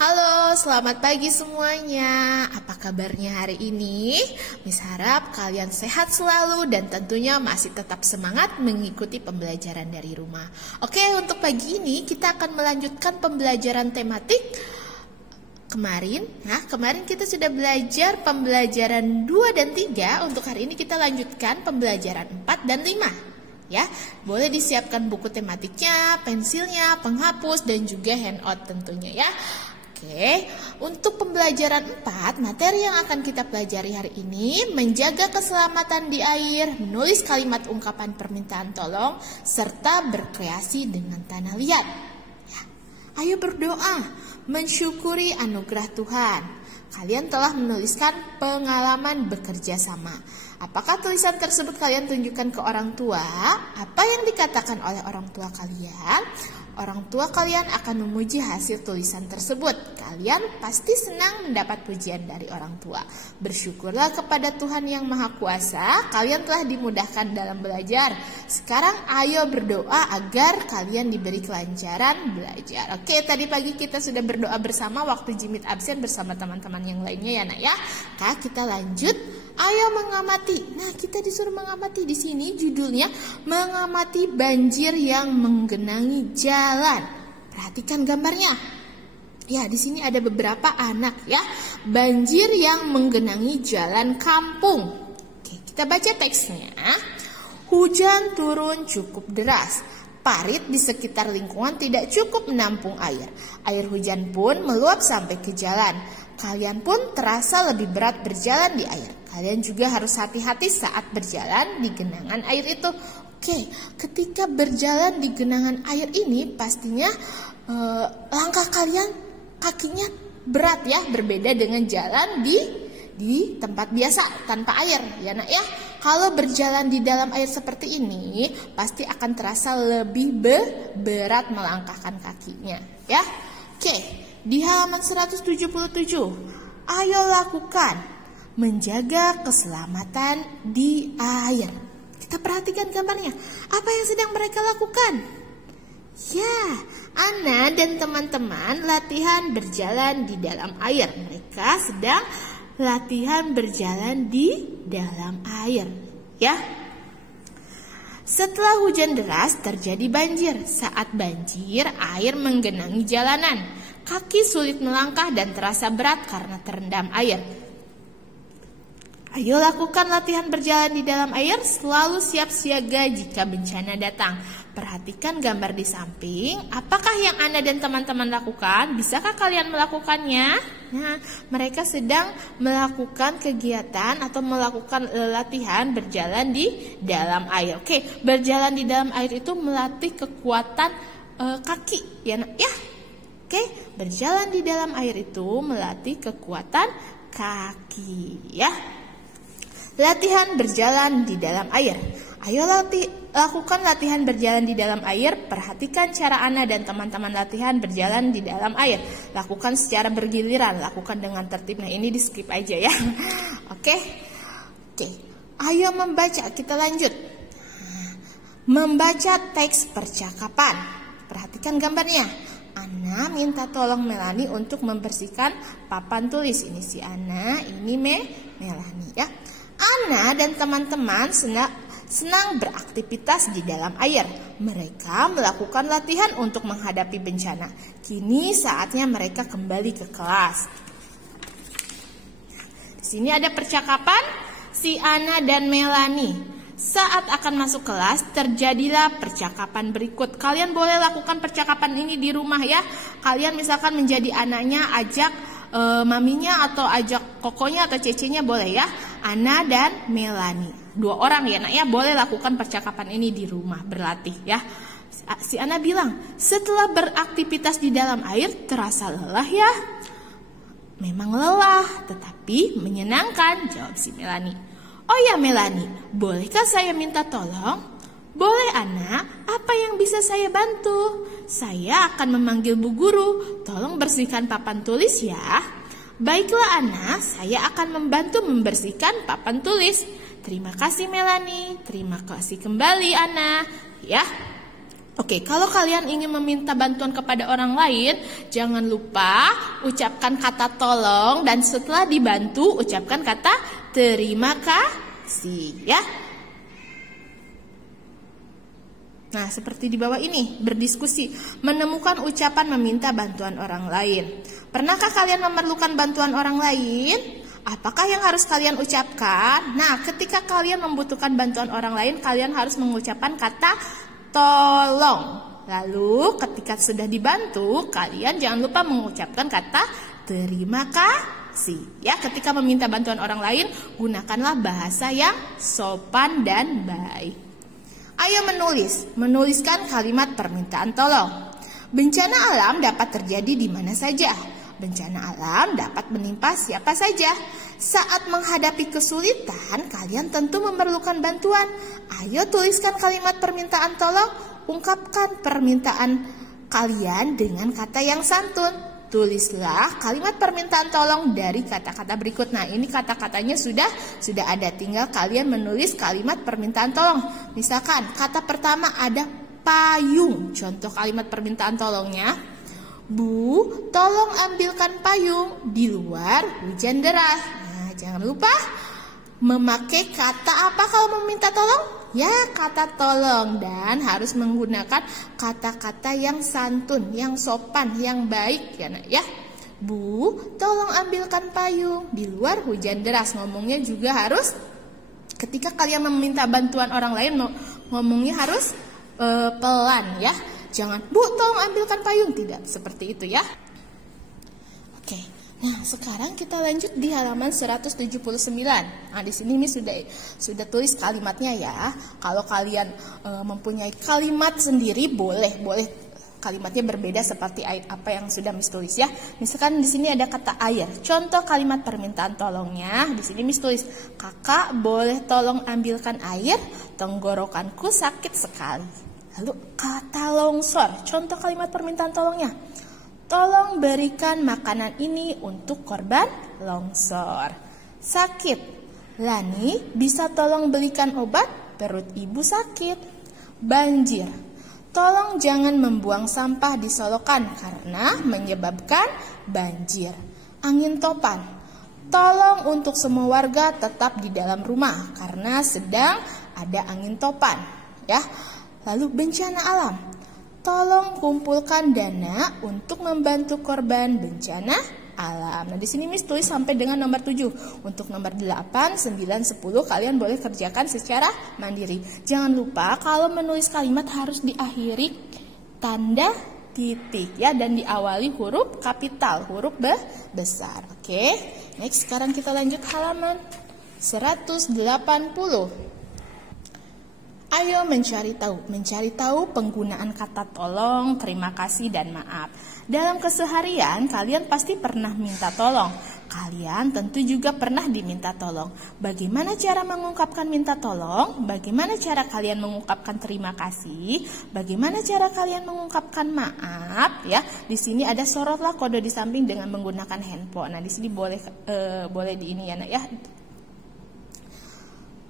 Halo, selamat pagi semuanya. Apa kabarnya hari ini? Miss harap kalian sehat selalu dan tentunya masih tetap semangat mengikuti pembelajaran dari rumah. Oke, untuk pagi ini kita akan melanjutkan pembelajaran tematik kemarin. Kemarin kita sudah belajar pembelajaran 2 dan 3. Untuk hari ini kita lanjutkan pembelajaran 4 dan 5. Ya, boleh disiapkan buku tematiknya, pensilnya, penghapus dan juga handout tentunya ya. Oke, untuk pembelajaran 4, materi yang akan kita pelajari hari ini menjaga keselamatan di air, menulis kalimat ungkapan permintaan tolong, serta berkreasi dengan tanah liat. Ya, ayo berdoa, mensyukuri anugerah Tuhan. Kalian telah menuliskan pengalaman bekerja sama. Apakah tulisan tersebut kalian tunjukkan ke orang tua? Apa yang dikatakan oleh orang tua kalian? Orang tua kalian akan memuji hasil tulisan tersebut. Kalian pasti senang mendapat pujian dari orang tua. Bersyukurlah kepada Tuhan yang Maha Kuasa. Kalian telah dimudahkan dalam belajar. Sekarang ayo berdoa agar kalian diberi kelancaran belajar. Oke, tadi pagi kita sudah berdoa bersama waktu Jimit absen bersama teman-teman yang lainnya ya nak ya. Kak, kita lanjut. Ayo mengamati. Nah, kita disuruh mengamati di sini judulnya mengamati banjir yang menggenangi jalan. Perhatikan gambarnya. Ya, di sini ada beberapa anak ya. Banjir yang menggenangi jalan kampung. Oke, kita baca teksnya. Hujan turun cukup deras. Parit di sekitar lingkungan tidak cukup menampung air. Air hujan pun meluap sampai ke jalan. Kalian pun terasa lebih berat berjalan di air. Kalian juga harus hati-hati saat berjalan di genangan air itu. Oke, ketika berjalan di genangan air ini pastinya langkah kalian kakinya berat ya, berbeda dengan jalan di tempat biasa tanpa air ya nak ya. Kalau berjalan di dalam air seperti ini pasti akan terasa lebih berat melangkahkan kakinya ya. Oke, di halaman 177 ayo lakukan menjaga keselamatan di air. Kita perhatikan gambarnya. Apa yang sedang mereka lakukan? Ya, Ana dan teman-teman latihan berjalan di dalam air. Mereka sedang latihan berjalan di dalam air, ya. Setelah hujan deras terjadi banjir. Saat banjir, air menggenangi jalanan. Kaki sulit melangkah dan terasa berat karena terendam air. Ayo lakukan latihan berjalan di dalam air, selalu siap siaga jika bencana datang. Perhatikan gambar di samping. Apakah yang Anda dan teman-teman lakukan? Bisakah kalian melakukannya? Nah, mereka sedang melakukan kegiatan atau melakukan latihan berjalan di dalam air. Oke, berjalan di dalam air itu melatih kekuatan kaki, ya nak? Ya. Oke, berjalan di dalam air itu melatih kekuatan kaki, ya. Latihan berjalan di dalam air. Ayo lakukan latihan berjalan di dalam air. Perhatikan cara Ana dan teman-teman latihan berjalan di dalam air. Lakukan secara bergiliran, lakukan dengan tertib. Nah, ini di skip aja ya. Oke. Ayo membaca, kita lanjut. Membaca teks percakapan. Perhatikan gambarnya. Ana minta tolong Melani untuk membersihkan papan tulis. Ini si Ana, ini Melani ya. Ana dan teman-teman senang beraktivitas di dalam air. Mereka melakukan latihan untuk menghadapi bencana. Kini saatnya mereka kembali ke kelas. Di sini ada percakapan si Ana dan Melani. Saat akan masuk kelas, terjadilah percakapan berikut. Kalian boleh lakukan percakapan ini di rumah ya. Kalian misalkan menjadi anaknya, ajak maminya atau ajak kokonya atau cecenya boleh ya. Ana dan Melani, 2 orang ya nak ya, boleh lakukan percakapan ini di rumah, berlatih ya. Si Ana bilang, setelah beraktivitas di dalam air terasa lelah ya. Memang lelah, tetapi menyenangkan, jawab si Melani. Oh ya Melani, bolehkah saya minta tolong? Boleh Ana, apa yang bisa saya bantu? Saya akan memanggil Bu Guru, tolong bersihkan papan tulis ya. Baiklah Ana, saya akan membantu membersihkan papan tulis. Terima kasih Melani, terima kasih kembali Ana. Ya, Oke, kalau kalian ingin meminta bantuan kepada orang lain, jangan lupa ucapkan kata tolong dan setelah dibantu ucapkan kata terima kasih ya. Nah, seperti di bawah ini, berdiskusi, menemukan ucapan meminta bantuan orang lain. Pernahkah kalian memerlukan bantuan orang lain? Apakah yang harus kalian ucapkan? Nah, ketika kalian membutuhkan bantuan orang lain, kalian harus mengucapkan kata tolong. Lalu, ketika sudah dibantu, kalian jangan lupa mengucapkan kata terima kasih. Ya, ketika meminta bantuan orang lain, gunakanlah bahasa yang sopan dan baik. Ayo menuliskan kalimat permintaan tolong. Bencana alam dapat terjadi di mana saja. Bencana alam dapat menimpa siapa saja. Saat menghadapi kesulitan, kalian tentu memerlukan bantuan. Ayo tuliskan kalimat permintaan tolong. Ungkapkan permintaan kalian dengan kata yang santun. Tulislah kalimat permintaan tolong dari kata-kata berikut. Nah, ini kata-katanya sudah ada. Tinggal kalian menulis kalimat permintaan tolong. Misalkan kata pertama ada payung. Contoh kalimat permintaan tolongnya. Bu, tolong ambilkan payung. Di luar hujan deras. Nah, jangan lupa memakai kata apa kalau meminta tolong? Ya, kata tolong, dan harus menggunakan kata-kata yang santun, yang sopan, yang baik ya nak ya. Bu, tolong ambilkan payung. Di luar hujan deras. Ngomongnya juga harus, ketika kalian meminta bantuan orang lain, ngomongnya harus pelan ya. Jangan, Bu, tolong ambilkan payung. Tidak seperti itu ya. Oke. Nah, sekarang kita lanjut di halaman 179. Nah, di sini Miss sudah tulis kalimatnya ya. Kalau kalian mempunyai kalimat sendiri boleh kalimatnya berbeda seperti apa yang sudah Miss tulis ya. Misalkan di sini ada kata air. Contoh kalimat permintaan tolongnya. Di sini Miss tulis, Kakak boleh tolong ambilkan air, tenggorokanku sakit sekali. Lalu kata longsor. Contoh kalimat permintaan tolongnya. Tolong berikan makanan ini untuk korban longsor. Sakit. Lani, bisa tolong belikan obat? Perut ibu sakit. Banjir. Tolong jangan membuang sampah di solokan karena menyebabkan banjir. Angin topan. Tolong untuk semua warga tetap di dalam rumah karena sedang ada angin topan. Ya. Lalu bencana alam. Tolong kumpulkan dana untuk membantu korban bencana alam. Nah, di sini Miss tulis sampai dengan nomor 7. Untuk nomor 8, 9, 10 kalian boleh kerjakan secara mandiri. Jangan lupa kalau menulis kalimat harus diakhiri tanda titik ya, dan diawali huruf kapital, huruf besar. Oke. Next, sekarang kita lanjut halaman 180. Ayo mencari tahu penggunaan kata tolong, terima kasih, dan maaf. Dalam keseharian, kalian pasti pernah minta tolong. Kalian tentu juga pernah diminta tolong. Bagaimana cara mengungkapkan minta tolong? Bagaimana cara kalian mengungkapkan terima kasih? Bagaimana cara kalian mengungkapkan maaf? Ya, di sini ada sorotlah kode di samping dengan menggunakan handphone. Nah, di sini boleh di ini ya, nak ya.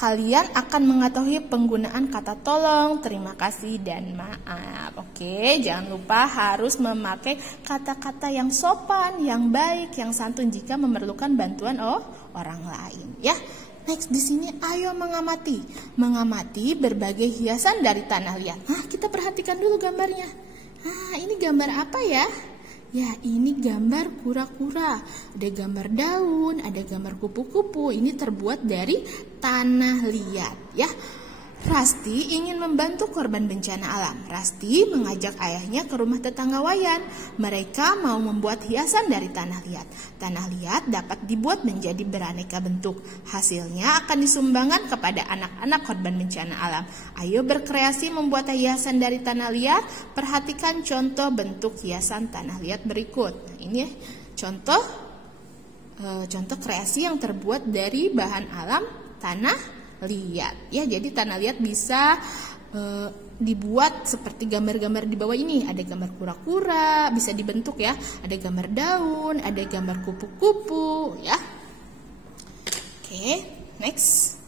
Kalian akan mengetahui penggunaan kata tolong, terima kasih, dan maaf. Oke, jangan lupa harus memakai kata-kata yang sopan, yang baik, yang santun jika memerlukan bantuan orang lain. Ya, next di sini ayo mengamati. Mengamati berbagai hiasan dari tanah liat. Nah, kita perhatikan dulu gambarnya. Nah, ini gambar apa ya? Ya, ini gambar kura-kura. Ada gambar daun, ada gambar kupu-kupu. Ini terbuat dari tanah liat ya. Rasti ingin membantu korban bencana alam. Rasti mengajak ayahnya ke rumah tetangga Wayan. Mereka mau membuat hiasan dari tanah liat. Tanah liat dapat dibuat menjadi beraneka bentuk. Hasilnya akan disumbangkan kepada anak-anak korban bencana alam. Ayo berkreasi membuat hiasan dari tanah liat. Perhatikan contoh bentuk hiasan tanah liat berikut. Nah, ini contoh kreasi yang terbuat dari bahan alam tanah liat ya. Jadi tanah liat bisa dibuat seperti gambar-gambar di bawah ini. Ada gambar kura-kura, bisa dibentuk ya. Ada gambar daun, ada gambar kupu-kupu ya. Oke, next.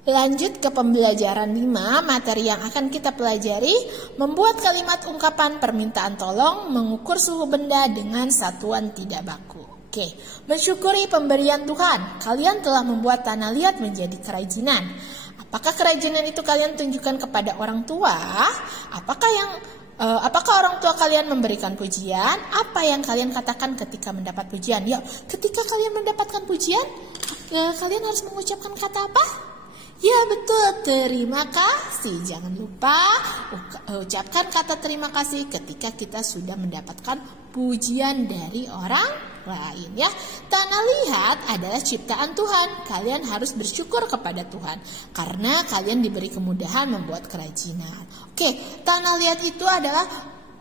Lanjut ke pembelajaran 5, materi yang akan kita pelajari, membuat kalimat ungkapan permintaan tolong mengukur suhu benda dengan satuan tidak baku. Oke, mensyukuri pemberian Tuhan, kalian telah membuat tanah liat menjadi kerajinan. Apakah kerajinan itu kalian tunjukkan kepada orang tua? Apakah orang tua kalian memberikan pujian? Apa yang kalian katakan ketika mendapat pujian? Ya, ketika kalian mendapatkan pujian, kalian harus mengucapkan kata apa? Ya betul, terima kasih. Jangan lupa ucapkan kata terima kasih ketika kita sudah mendapatkan pujian dari orang lain ya. Tanah liat adalah ciptaan Tuhan. Kalian harus bersyukur kepada Tuhan karena kalian diberi kemudahan membuat kerajinan. Oke, tanah liat itu adalah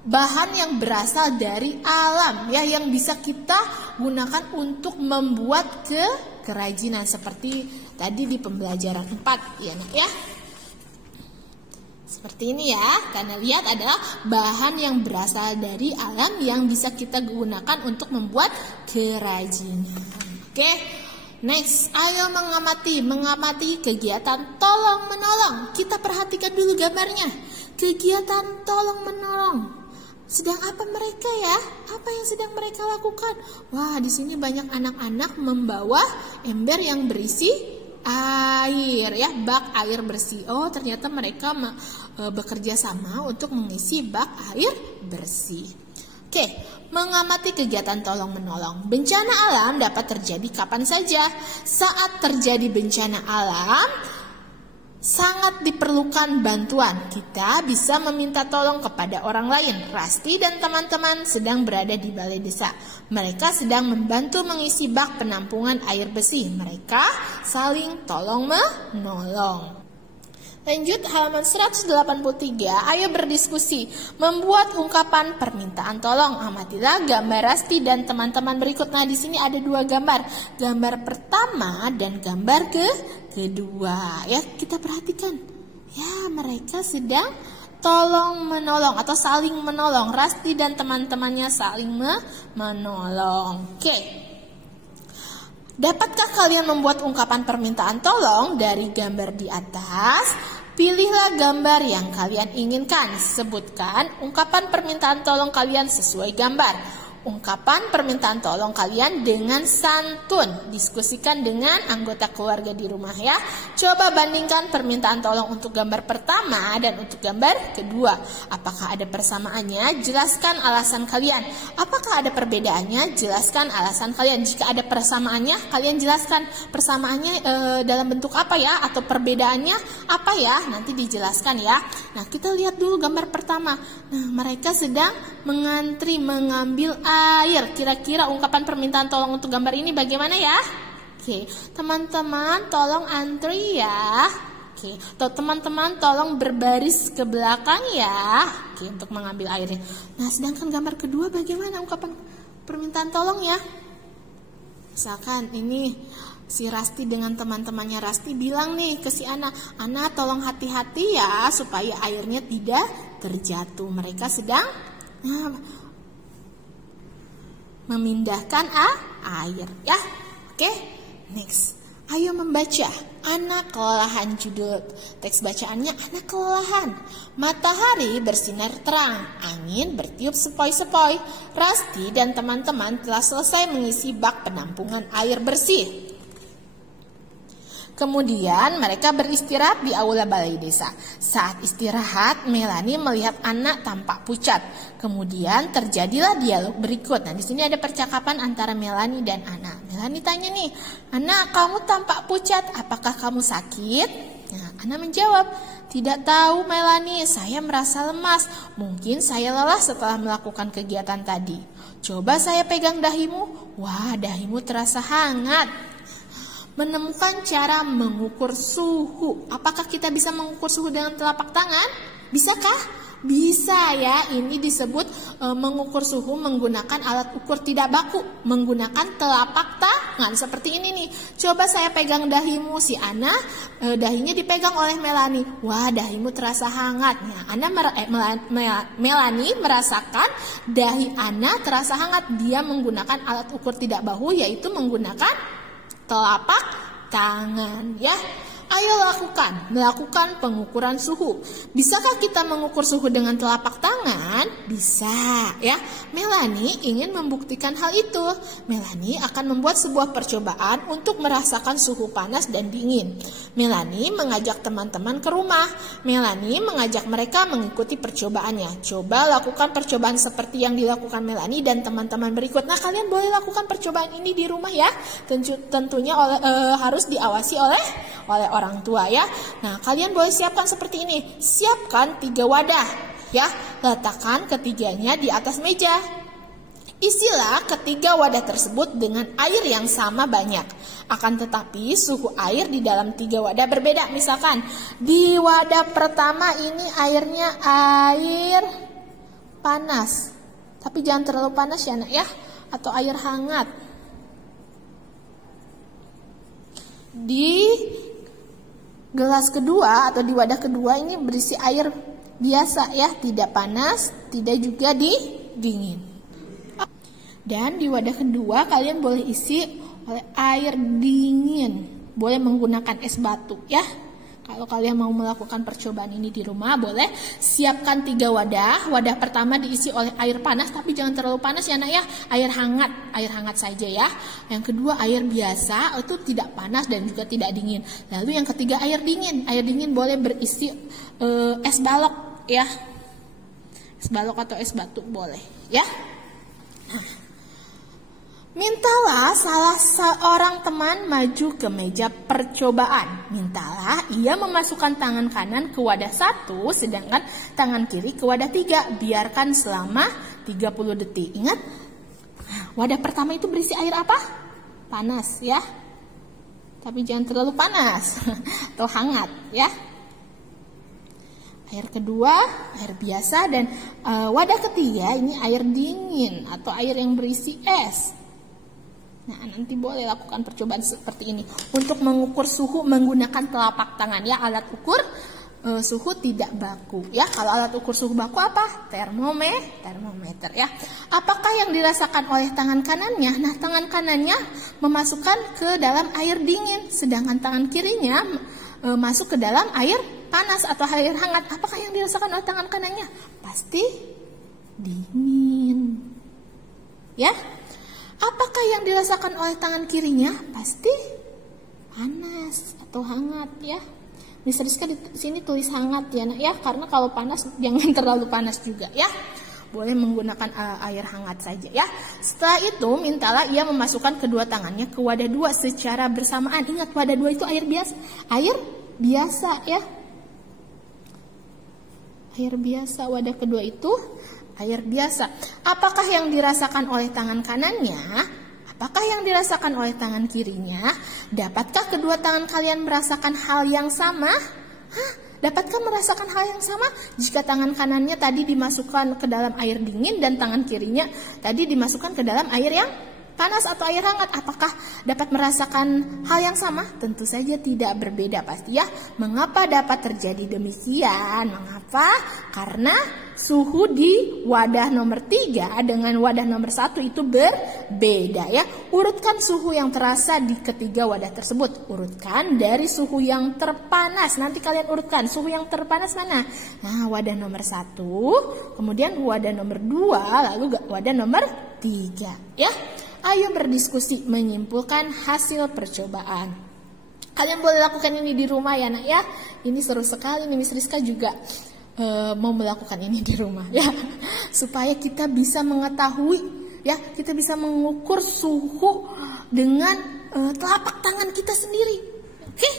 bahan yang berasal dari alam ya, yang bisa kita gunakan untuk membuat kerajinan seperti tadi di pembelajaran 4 ya nak ya. Seperti ini ya, tanah liat adalah bahan yang berasal dari alam yang bisa kita gunakan untuk membuat kerajinan. Oke, next, ayo mengamati kegiatan tolong menolong. Kita perhatikan dulu gambarnya. Kegiatan tolong menolong. Sedang apa mereka ya? Apa yang sedang mereka lakukan? Wah, di sini banyak anak-anak membawa ember yang berisi air ya, bak air bersih. Oh, ternyata mereka bekerja sama untuk mengisi bak air bersih. Oke, mengamati kegiatan tolong menolong. Bencana alam dapat terjadi kapan saja. Saat terjadi bencana alam, sangat diperlukan bantuan. Kita bisa meminta tolong kepada orang lain. Rasti dan teman-teman sedang berada di balai desa. Mereka sedang membantu mengisi bak penampungan air bersih. Mereka saling tolong menolong. Lanjut halaman 183, ayo berdiskusi. Membuat ungkapan permintaan tolong. Amatilah gambar Rasti dan teman-teman berikut. Nah, di sini ada 2 gambar. Gambar pertama dan gambar kedua. Ya, kita perhatikan. Ya, mereka sedang tolong menolong atau saling menolong. Rasti dan teman-temannya saling menolong. Oke. Dapatkah kalian membuat ungkapan permintaan tolong dari gambar di atas? Pilihlah gambar yang kalian inginkan. Sebutkan ungkapan permintaan tolong kalian sesuai gambar. Ungkapan permintaan tolong kalian dengan santun. Diskusikan dengan anggota keluarga di rumah ya. Coba bandingkan permintaan tolong untuk gambar pertama dan untuk gambar kedua. Apakah ada persamaannya? Jelaskan alasan kalian. Apakah ada perbedaannya? Jelaskan alasan kalian. Jika ada persamaannya, kalian jelaskan persamaannya dalam bentuk apa ya, atau perbedaannya apa ya, nanti dijelaskan ya. Nah, kita lihat dulu gambar pertama. Nah, mereka sedang mengantri mengambil air. Kira-kira ungkapan permintaan tolong untuk gambar ini bagaimana ya? Oke, teman-teman tolong antri ya. Oke, teman-teman tolong berbaris ke belakang ya. Oke, untuk mengambil airnya. Nah, sedangkan gambar kedua bagaimana ungkapan permintaan tolong ya? Misalkan ini si Rasti dengan teman-temannya Rasti bilang nih ke si Ana, Ana tolong hati-hati ya supaya airnya tidak terjatuh. Mereka sedang memindahkan air ya. Oke, next. Ayo membaca. Anak kelelahan. Judul teks bacaannya anak kelelahan. Matahari bersinar terang, angin bertiup sepoi-sepoi. Rasti dan teman-teman telah selesai mengisi bak penampungan air bersih. Kemudian mereka beristirahat di aula balai desa. Saat istirahat, Melani melihat anak tampak pucat. Kemudian terjadilah dialog berikut. Nah, di sini ada percakapan antara Melani dan Ana. Melani tanya nih, Ana, kamu tampak pucat. Apakah kamu sakit? Nah, Ana menjawab, tidak tahu Melani, saya merasa lemas. Mungkin saya lelah setelah melakukan kegiatan tadi. Coba saya pegang dahimu. Wah, dahimu terasa hangat. Menemukan cara mengukur suhu. Apakah kita bisa mengukur suhu dengan telapak tangan? Bisakah? Bisa ya. Ini disebut mengukur suhu menggunakan alat ukur tidak baku. Menggunakan telapak tangan. Seperti ini nih. Coba saya pegang dahimu. Si Ana, dahinya dipegang oleh Melani. Wah, dahimu terasa hangat. Nah, Melani merasakan dahi Ana terasa hangat. Dia menggunakan alat ukur tidak baku, yaitu menggunakan telapak tangan ya. Ayo melakukan pengukuran suhu. Bisakah kita mengukur suhu dengan telapak tangan? Bisa, ya. Melanie ingin membuktikan hal itu. Melanie akan membuat sebuah percobaan untuk merasakan suhu panas dan dingin. Melanie mengajak teman-teman ke rumah. Melanie mengajak mereka mengikuti percobaannya. Coba lakukan percobaan seperti yang dilakukan Melanie dan teman-teman berikut. Nah, kalian boleh lakukan percobaan ini di rumah ya. Tentunya harus diawasi oleh orang tua ya. Nah, kalian boleh siapkan seperti ini. Siapkan 3 wadah ya. Letakkan ketiganya di atas meja. Isilah ketiga wadah tersebut dengan air yang sama banyak. Akan tetapi suhu air di dalam 3 wadah berbeda. Misalkan di wadah pertama ini airnya air panas. Tapi jangan terlalu panas ya nak ya. Atau air hangat. Di gelas kedua atau di wadah kedua ini berisi air biasa ya, tidak panas, tidak juga dingin. Dan di wadah kedua kalian boleh isi oleh air dingin, boleh menggunakan es batu ya. Kalau kalian mau melakukan percobaan ini di rumah, boleh siapkan 3 wadah. Wadah pertama diisi oleh air panas, tapi jangan terlalu panas ya nak ya. Air hangat saja ya. Yang kedua air biasa, itu tidak panas dan juga tidak dingin. Lalu yang ketiga air dingin. Air dingin boleh berisi es balok ya. Es balok atau es batu boleh ya. Mintalah salah seorang teman maju ke meja percobaan. Mintalah ia memasukkan tangan kanan ke wadah 1, sedangkan tangan kiri ke wadah 3. Biarkan selama 30 detik. Ingat, wadah pertama itu berisi air apa? Panas ya. Tapi jangan terlalu panas atau hangat ya. Air kedua, air biasa, dan wadah ketiga ini air dingin atau air yang berisi es. Nah, nanti boleh lakukan percobaan seperti ini untuk mengukur suhu menggunakan telapak tangan ya, alat ukur suhu tidak baku ya. Kalau alat ukur suhu baku apa? Termometer ya. Apakah yang dirasakan oleh tangan kanannya? Nah, tangan kanannya memasukkan ke dalam air dingin, sedangkan tangan kirinya masuk ke dalam air panas atau air hangat. Apakah yang dirasakan oleh tangan kanannya? Pasti dingin ya. Apakah yang dirasakan oleh tangan kirinya? Pasti panas atau hangat ya. Miss Rizka di sini tulis hangat ya nak ya, karena kalau panas jangan terlalu panas juga ya. Boleh menggunakan air hangat saja ya. Setelah itu mintalah ia memasukkan kedua tangannya ke wadah 2 secara bersamaan. Ingat, wadah 2 itu air biasa. Air biasa ya. Air biasa, wadah kedua itu air biasa. Apakah yang dirasakan oleh tangan kanannya? Apakah yang dirasakan oleh tangan kirinya? Dapatkah kedua tangan kalian merasakan hal yang sama? Dapatkah merasakan hal yang sama? Jika tangan kanannya tadi dimasukkan ke dalam air dingin dan tangan kirinya tadi dimasukkan ke dalam air yang panas atau air hangat, apakah dapat merasakan hal yang sama? Tentu saja tidak, berbeda pasti ya. Mengapa dapat terjadi demikian? Mengapa? Karena suhu di wadah nomor 3 dengan wadah nomor 1 itu berbeda ya. Urutkan suhu yang terasa di ketiga wadah tersebut. Urutkan dari suhu yang terpanas. Nanti kalian urutkan suhu yang terpanas mana? Nah, wadah nomor 1, kemudian wadah nomor 2, lalu wadah nomor 3 ya. Ayo berdiskusi menyimpulkan hasil percobaan. Kalian boleh lakukan ini di rumah ya nak ya. Ini seru sekali nih, Miss Rizka juga mau melakukan ini di rumah ya. Supaya kita bisa mengetahui ya, kita bisa mengukur suhu dengan telapak tangan kita sendiri. Oke?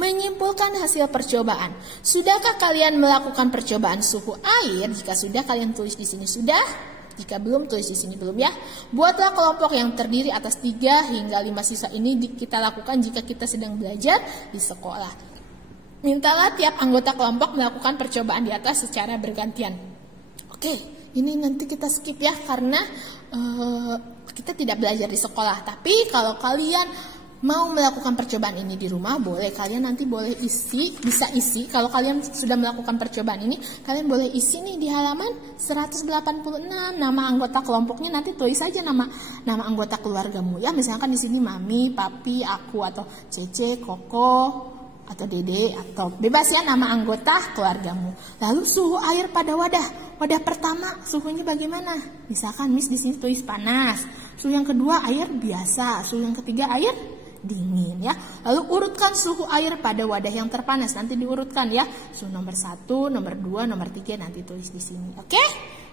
Menyimpulkan hasil percobaan. Sudahkah kalian melakukan percobaan suhu air? Jika sudah, kalian tulis di sini sudah. Jika belum, tulis di sini belum ya. Buatlah kelompok yang terdiri atas 3 hingga 5 siswa ini kita lakukan jika kita sedang belajar di sekolah. Mintalah tiap anggota kelompok melakukan percobaan di atas secara bergantian. Oke, ini nanti kita skip ya karena kita tidak belajar di sekolah. Tapi kalau kalian mau melakukan percobaan ini di rumah, boleh. Kalian nanti boleh bisa isi. Kalau kalian sudah melakukan percobaan ini, kalian boleh isi nih di halaman 186. Nama anggota kelompoknya nanti tulis saja nama anggota keluargamu ya. Misalkan di sini mami, papi, aku, atau Cece, Koko, atau dede atau bebas ya nama anggota keluargamu. Lalu suhu air pada wadah. Wadah pertama suhunya bagaimana? Misalkan Miss di sini tulis panas. Suhu yang kedua air biasa. Suhu yang ketiga air dingin ya. Lalu urutkan suhu air pada wadah yang terpanas. Nanti diurutkan ya. Suhu nomor 1, nomor 2, nomor 3 nanti tulis di sini. Oke?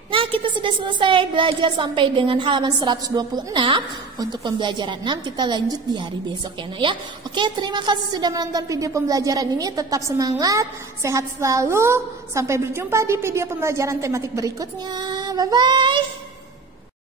Nah, kita sudah selesai belajar sampai dengan halaman 126. Untuk pembelajaran 6 kita lanjut di hari besok ya, Nak ya. Oke, terima kasih sudah menonton video pembelajaran ini. Tetap semangat, sehat selalu. Sampai berjumpa di video pembelajaran tematik berikutnya. Bye-bye.